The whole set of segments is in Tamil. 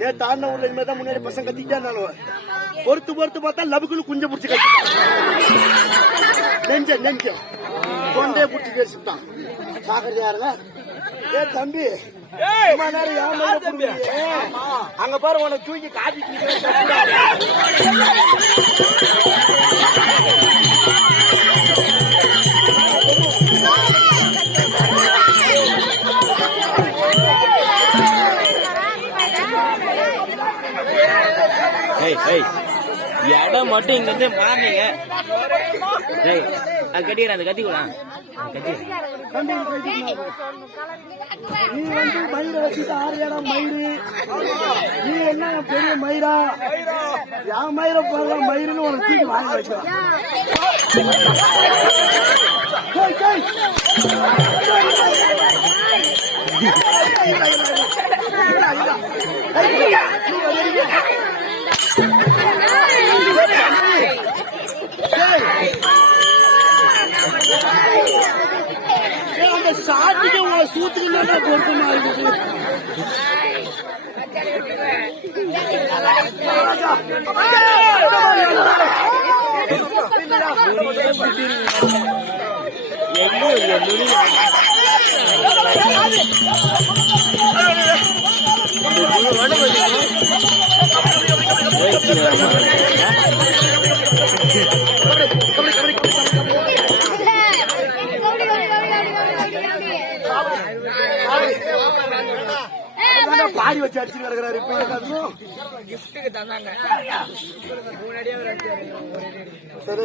நேற்று ஆன ஊர்ல இனிமேதான் முன்னாடி பசங்க கத்திக்கிட்டே இருந்தாலும் பொறுத்து பார்த்தா லபுக்குள்ள குஞ்ச புடிச்சு கட்டிட்டான். நெஞ்ச கொண்டே புடிச்சு பேசிட்டான். சாக்கடை யாருங்க? ஏ தம்பி அங்க பாரு உனக்கு தூக்கி காட்டி இடம் மட்டும் இங்க இருந்து மாறினீங்க. அது கட்டிக்கிறேன், அந்த கட்டி கூட நீ வந்து மயிரை வச்சுட்டு ஆறியாடா மயிறு. நீ என்ன பெரிய மயிரா? என் மயிரை போடுற மயிருன்னு உனக்கு தூக்கி வாங்கி வைக்கலாம். அந்த சாட்டுக்கு உங்களை சூத்துக்கு நல்லா பொருத்தமா இருக்குது. பாடி வச்சு அடிச்சு கிடக்குறாரு. சரி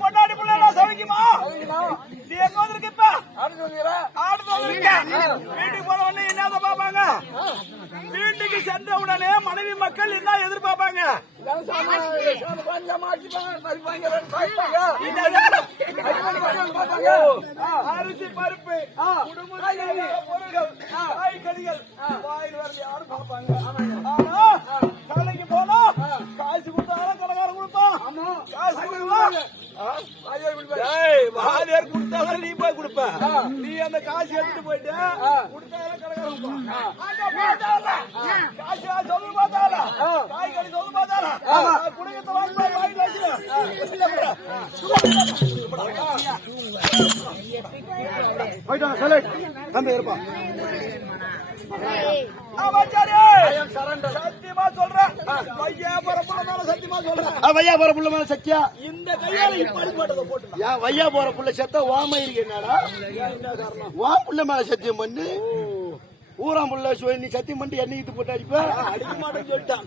பொண்டாடி பிள்ளை சமைக்குமா? நீ எங்க வந்திருக்க? இப்ப வீட்டுக்கு போன உடனே என்ன பாப்பாங்க? வீட்டுக்கு சென்ற உடனே மனைவி மக்கள் என்ன எதிர்பார்ப்பாங்க? அரிசி பருப்பு பொருட்கள் காய்கறிகள் வாயில் வரது யாரும் பார்ப்பாங்க. ஆனா கடைக்கு போனா காசு கொடுத்தாலும் கடைக்காரன் கொடுப்பான். காசு வாலியார் கொடுத்தாலும் நீ போய் கொடுப்ப. நீ அந்த காசு எடுத்துட்டு போயிட்டு கொடுத்தாலும் கடைக்காரன் காசு சொல்லு பார்த்தால காய்கறி சொல்லு பார்த்தால குடும்பத்தை வாங்கி போயிட்டான். சொல்லு தம்பி இருப்பான். சத்தியமா சொல்றேன், வையா போற புள்ள மேல சத்தியா. இந்த கையால இப்படி போட்டதை போட்டு வையா போற புள்ள செத்த ஓம இருக்கு. என்னடா வா புள்ள மேல சத்தியம் பண்ணு. ஊராம் புள்ள நீ சத்தியம் பண்ணி எண்ணெய்ட்டு போட்டு அடிப்ப. அடிக்க மாட்டேன்னு சொல்லிட்டான்.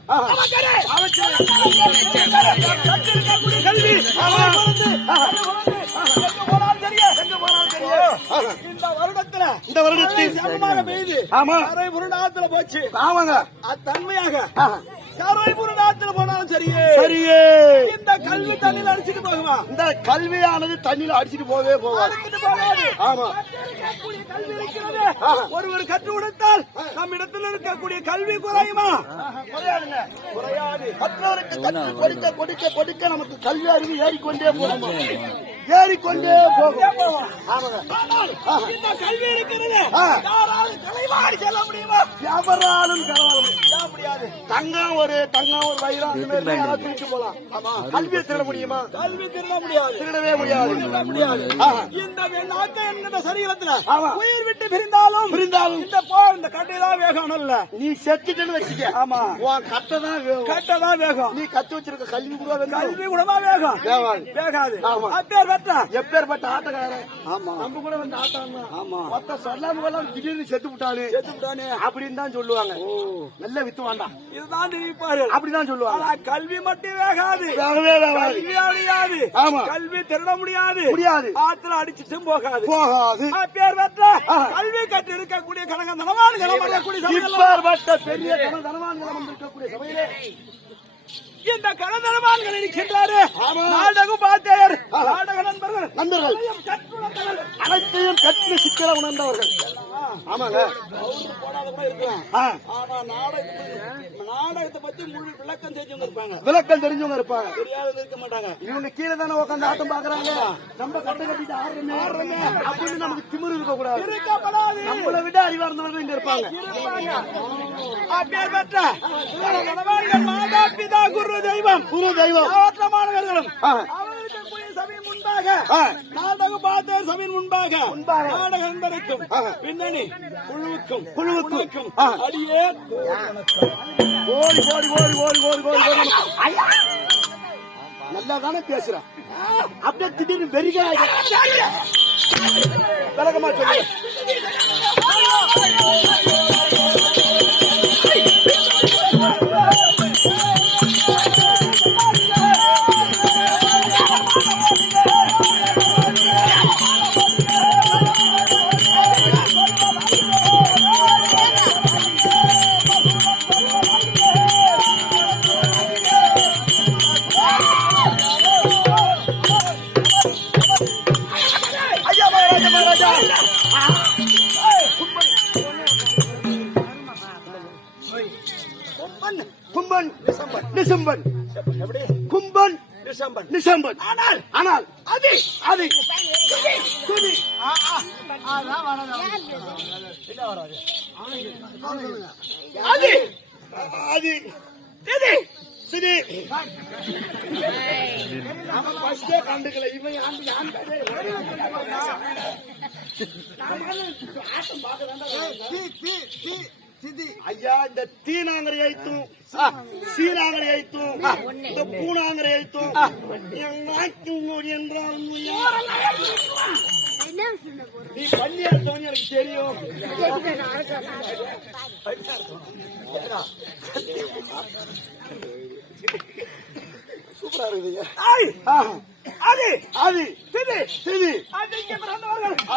இந்த வருடத்தில் பெய்து கரைபுரநாத்துல போச்சு. ஆமாங்க, தன்மையாக கரைபுரநாத்துல போனாலும் சரியே சரியே. இந்த கல்வி தண்ணியில் அடிச்சுட்டு போகுமா? இந்த கல்வியானது தண்ணியில் அடிச்சுட்டு போகவே போகாது. ஆமா, கல்வி இருக்கிறது. ஒருவர் கற்றுக் கொடுத்தால் நம் இடத்தில் இருக்கக்கூடிய கல்வி குறையுமா? குறையாதுங்க, குறையாது. மற்றவருக்கு கற்றுக் கொடுக்க கொடுக்க கொடுக்க நமக்கு கல்வி அறிவு ஏறிக்கொண்டே போகும், ஏறிக்கொண்டே போகும். இந்த கல்வி இருக்கிறது. யாராலும் கலைவாடி செல்ல முடியுமா? எவராலும் செல்ல முடியாது. தங்கம் ஒரு வைரம் தூக்கிட்டு போலாம். ஆமா, கல்வியை திருட முடியுமா? கல்வி திருட முடியாது, திருடவே முடியாது. இந்த நாட்டை என்கிற சரீரத்துல உயிர் விட்டு பிரிந்தாலும் இந்த கட்டைதான் வேகம். இல்ல நீ செத்துட்டேன்னு வச்சுக்க. ஆமா, உன் கட்டதான் வேகம். நீ கத்து வச்சிருக்க கல்வி கூடமா வேகம் வேகாது. எப்பேற்பட்ட ஆட்டக்காரன். ஆமா, நம்ம கூட வந்து ஆட்டம். ஆமா, மொத்த சொல்லாம திடீர்னு செத்து விட்டானே அப்படின்னு தான் சொல்லுவாங்க. நல்ல வித்து வேண்டாம், இதுதான் தெரிவிப்பாரு அப்படிதான் சொல்லுவாங்க. கல்வி மட்டும் வேகாது, கல்வி அழியாது. ஆமா, கல்வி திருட முடியாது, ஆத்துல அடிச்சுட்டும் போகாது. பேர் பெற்ற கல்வி கற்று இருக்கக்கூடிய கணக்க தனவான்கள் பெரிய தனவான்கள் இருக்கக்கூடிய சபையிலே இந்த கலந்தரமான்கள் இருக்கின்றாரு. நாடகம் பார்த்தேர், நாடக நண்பர்கள் அனைத்தையும் கற்று சிக்கல உணர்ந்தவர்கள். ஆமாங்க. போடாத கூட இருக்கலாம். ஆனா நாடகத்தை பத்தி முழு விளக்கம் தெரிஞ்சவங்க இருப்பாங்க. விளக்கம் தெரிஞ்சவங்க இருப்பாங்க. தெரியாதவங்க இருக்க மாட்டாங்க. இவங்க கீழே தானே உட்காந்து ஆட்டம் பாக்குறாங்க. நம்ம கட்ட கட்டிட்டு ஆடுறோமே அப்படின்னு நமக்கு திமிரு இருக்க கூடாது. நம்மளை விட அறிவா இருந்தவர்கள் இங்க இருப்பாங்க. அப்பேற்பட்ட மாதா பிதா குரு தெய்வம் மாணவர்களும் சபையின் முன்பாக நாடக பார்த்த சபையின் முன்பாக நாடக நண்பருக்கும் பின்னணி குழுவுக்கும் அடியே ஓடி ஓடி ஓடி ஓடி ஓடி ஓடி நல்லா தானே பேசுறேன். அப்படியே திடீர்னு வெறிகா விலகமா சொல்லு. கும்பன் டிசம்பன் கும்பன் டிசம்பன் ஆனால் அது குதி அது சிதி கண்டுக்கல இவன் ஐயா இந்த தீனாங்கரை ஐத்தும் சீனாங்கரை ஐத்தும் இந்த பூனாங்கரை ஐத்தும் என்றால் நீ பண்ணி எடுத்தவன் எனக்கு தெரியும். சூப்பரா இருக்குது.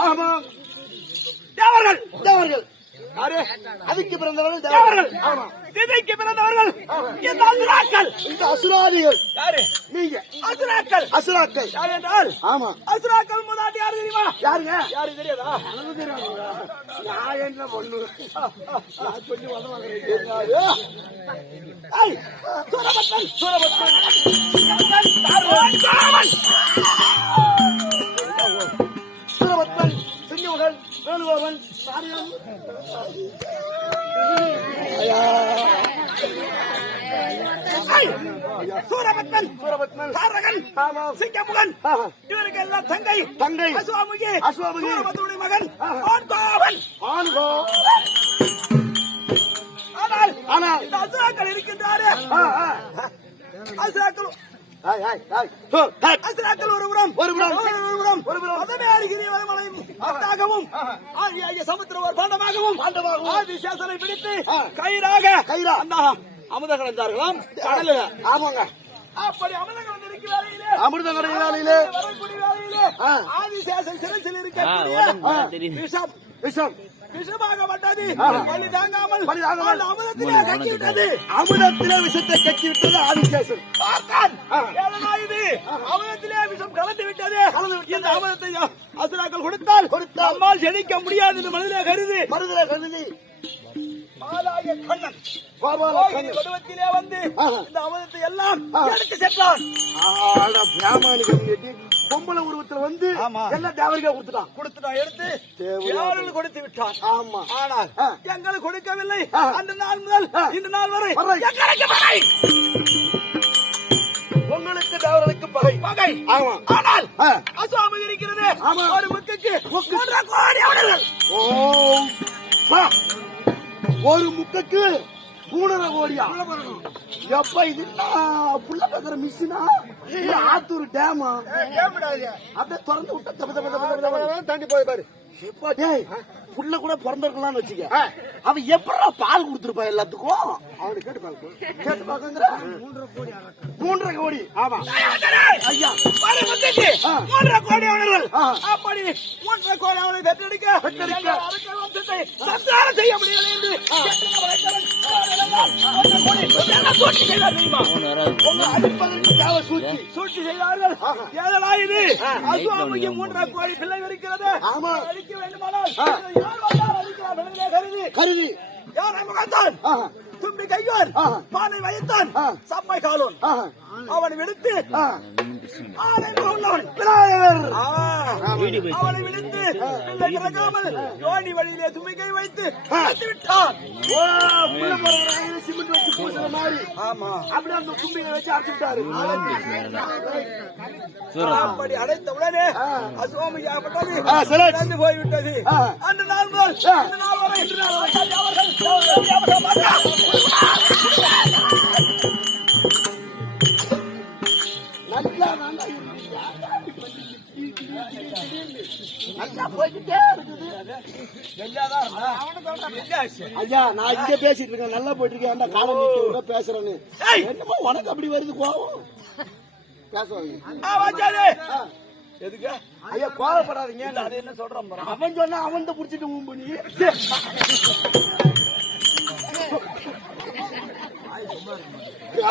ஆமா தேவர்கள் அதுக்கு பிறந்தவர்கள் தேவர்கள். ஆமா திதைக்கு பிறந்தவர்கள் இந்த அசுராக்கள், இந்த அசுராதிகள். யாரு நீங்க? அசுராக்கள் யார் என்றால்? ஆமா அசுராக்கள் முன்னாடி யாரு தெரியுமா? யாருங்க? யாரு தெரியாதா? நான் என்ன பொண்ணு சொல்லி சூரபத்மன் சிங்கமுகன் வேணுகோவன் சூரபத்மன் தாரகன் சிங்கமுகன் இவருக்கு எல்லாம் தங்கை அசுவாமுகி சூரபத்மனுடைய மகன் ஆண்கோ. ஆனால் இந்த அசுராக்கள் இருக்கின்றாரு. அசுராக்கள் ஒருபுறம் மதமே அருகிரிவரமலையும் அத்தாகவும் சமுத்திர ஒரு பாண்டமாகவும் ஆதிசேஷனை பிடித்து கயிறாக அந்த அமுத கலந்தார்களாம் கடலில். ஆமாங்க. அப்படி அமுத கலந்திருக்கிற வேளையிலே அமிர்த வேலையிலே வரக்கூடிய வேளையிலே ஆதிசேஷன் சிறையில் இருக்கக்கூடிய விஷம் விஷமாகப்பட்டது. பலி தாங்காமல் அமுதத்திலே கக்கிவிட்டது. அமிர்தத்திலே விஷத்தை கக்கிவிட்டது ஆதிசேஷன். இது அமிர்தத்திலே விஷம் கலந்து விட்டது. இந்த அமிர்தத்தை அசுராக்கள் கொடுத்தால் நம்மால் செழிக்க முடியாது என்று மனதிலே கருதி பாலாய கண்ணன் வடிவத்திலே வந்து இந்த அமிர்தத்தை எல்லாம் எடுத்து சென்றான். பொம்பளை உருவத்தில் வந்து எல்லாம் தேவரிக்கா கொடுத்துட்டான். எடுத்து யாரும் கொடுத்து விட்டான். ஆமா. ஆனால் எங்களுக்கு கொடுக்கவில்லை. அந்த நாள் முதல் இந்த நாள் வரை எங்களுக்கு பகை. உங்களுக்கு தேவர்களுக்கு பகை. ஆமா. ஆனால் அசுவாமி இருக்கிறது. ஒரு முக்குக்கு 3 கோடி அவர்கள். ஒரு முக்குக்கு 3.5 கோடியா? எப்ப இது புள்ள பேசுற மிஷினா ஆத்தூர் டேமா? அப்படியே திறந்து விட்ட தாண்டி போய் பாரு. புள்ள கூட பிறந்திருக்கலாம்னு வச்சுக்க. அவன் எப்படா பால் கொடுத்துருப்பா எல்லாத்துக்கும்? அவனு கேட்டு பாக்குங்கிற 3.5 கோடி. ஆமா ஐயா. 3.5 கோடி அவர்கள். அப்படி 3.5 கோடி அவனை பெற்றெடுக்க அவனை சந்தானம் செய்ய முடியவில்லை என்று சூழ்ச்சி செய்தார் தெரியுமா? உங்களை அடிப்பதற்கு தேவை சூழ்ச்சி. சூழ்ச்சி செய்தார்கள். ஏதலா இது அசுவாமிக்கு 3 கோடி பிள்ளை இருக்கிறது. அழிக்க வேண்டுமானால் யார் வந்தால் அழிக்கலாம் என்பதிலே கருதி யார் முகத்தான் தும்பி கையோர் பானை வைத்தான் சம்மை காலோன் அவனை விடுத்து அவனை விடுத்து பிள்ளை பிறக்காமல் யோனி வழியிலே தும்பி கை வைத்து விட்டான். சிமெண்ட் வச்சு பூசுற மாதிரி. ஆமா, அப்படி அந்த தும்பிகை வச்சு அடிச்சுட்டாரு. அப்படி அடைத்த உடனே அசுவாமிக்கு போய்விட்டது. அன்று நாள் முதல் இந்த நாள் வரை ஐயா, நான் இங்க பேசிட்டு இருக்கேன், நல்லா போயிட்டு இருக்கேன். காலம் பேசுறேன்னு என்னமோ உனக்கு அப்படி வருது கோவம். எதுக்கு ஐயா கோவப்படாதீங்க. அது என்ன சொல்றான்? அவன் சொன்னா அவன் புடிச்சிட்டு ஊம்பு நீ.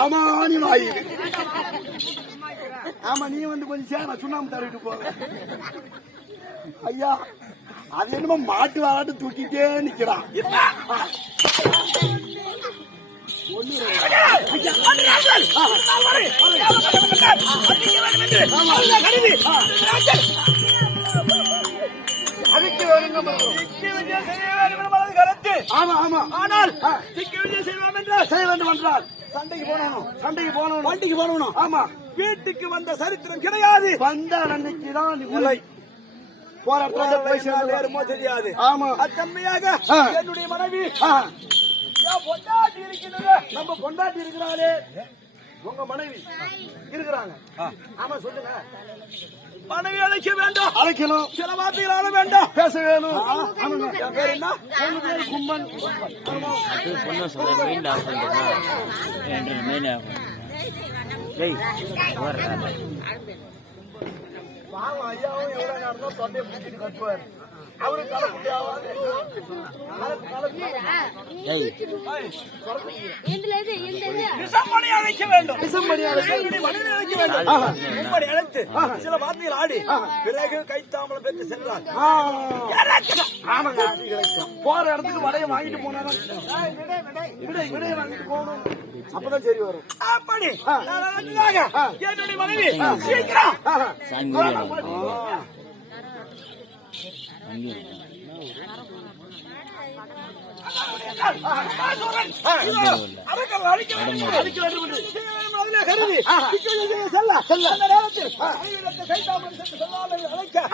ஆமா நீ வாயி. ஆமா, நீ வந்து கொஞ்சம் சேர சுண்ணாம்பு தரவிட்டு போக. ஐயா, அது என்னமோ மாட்டு வாட்டு தூக்கிட்டே நிக்கிறான். ஆமா ஆமா, ஆனால் செய்ய வேண்டும் என்றால் சண்டைக்கு போனோம், வண்டிக்கு போனோம். ஆமா, வீட்டுக்கு வந்த சரித்திரம் கிடையாது. வந்த அன்னைக்கு தான் உலை போராட்டமோ தெரியாது. ஆமா, அத்தன்மையாக என்னுடைய மனைவி நம்ம பொண்டாட்டி இருக்கிறாளே, உங்க மனைவி இருக்கிறாங்க. ஆமா, சொல்லுங்க. மனைவி அழைக்க வேண்டாம், அழைக்கணும். சில வார்த்தைகள் ஆள வேண்டாம், பேச வேணும். பேர் என்ன? கும்பன். பொண்ணு சொல்ல மெயின் ஆஃப் மெயின் ஆஃப் பாவம் ஐயாவும் எவ்வளவு நேரம் தான் தொண்டையை பிடிச்சிட்டு கட்டுவார். அவருக்கு கலப்புட்டி ஆகாது. விசம்படி அழைக்க வேண்டும், விசம்படி அழைக்க மனைவி அழைக்க வேண்டும். உம்படி அழைத்து சில வார்த்தைகள் ஆடி பிறகு கைத்தாமலை பெற்று சென்றார். ஆமாங்க, போற இடத்துக்கு வடையை வாங்கிட்டு போனாலும் விடைய வாங்கிட்டு போகணும். அப்பதான் சரி வரும். அப்படி என்னுடைய மனைவி சீக்கிரம்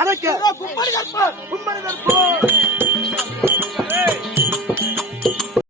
அழைக்க